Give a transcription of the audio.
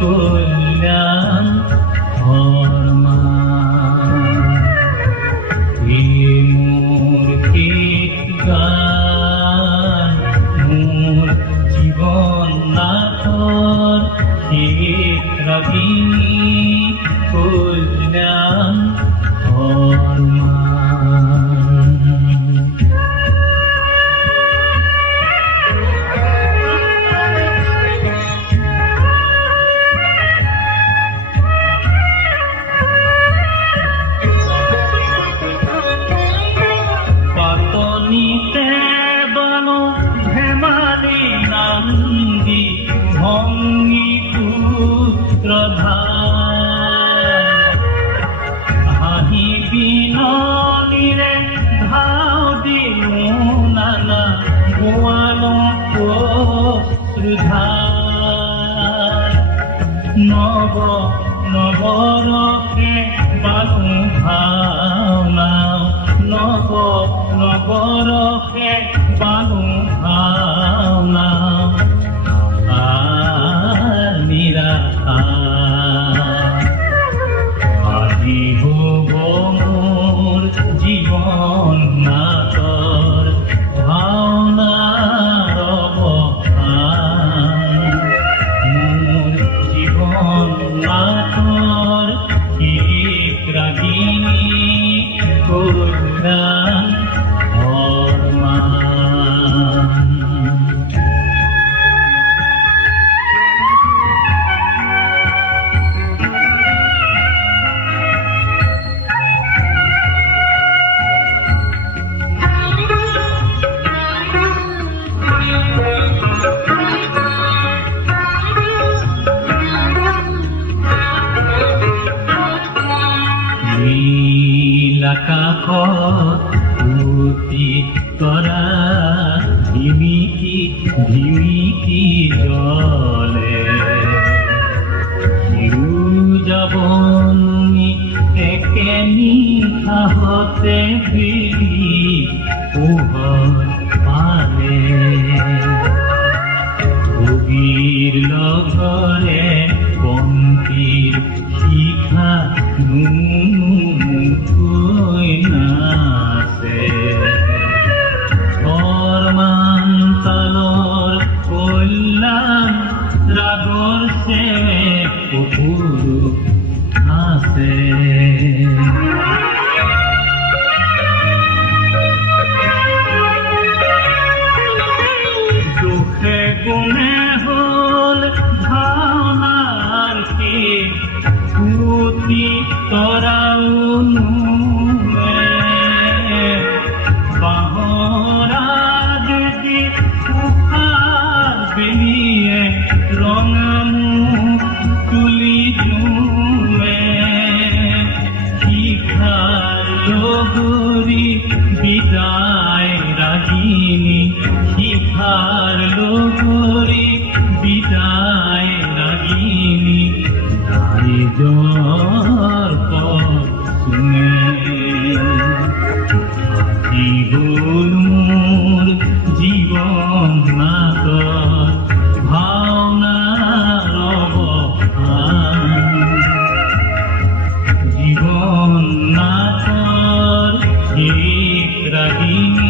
কল্যাণ ধর্মা মোর গান মোর জীবন নাথর ক্ষেত্রাগিনী কল্যাণ ধর্মা ভঙ্গি হাহি বিনরে ধাও দিল নানা গোয়াল নব নবরকে বালু ভাওনা নব নবরকে বালু ভাওনা আজি হব মোর জীবন নাটর ভাওনার মোর জীবন নাটর ক্ষেত্রাগিনী কল্যাণ ধর্মা নীলাকাশতি তরা ধিমিকি ধিমিকি জলে যাবনি একে নিশাহতে বিলি পোহর পালে ভোগীর লগরে পন্থীর শিখা নাচে ধর্মান্তর কল্যাণ রাগর সে পুরু আছে দুঃখে গুণে হল ভাওনার কি পুতি তরাউনু বাহরাগি মুখার বেনিয়ে রঙামু তুলি জুমে শিখার লগরি বিদায় রাগিনী শিখার লগরি বিদায় রাগিনী জর শুনে জীবন জীবন নাটর ভাওনার জীবন নাটর ক্ষেত্রাগিনী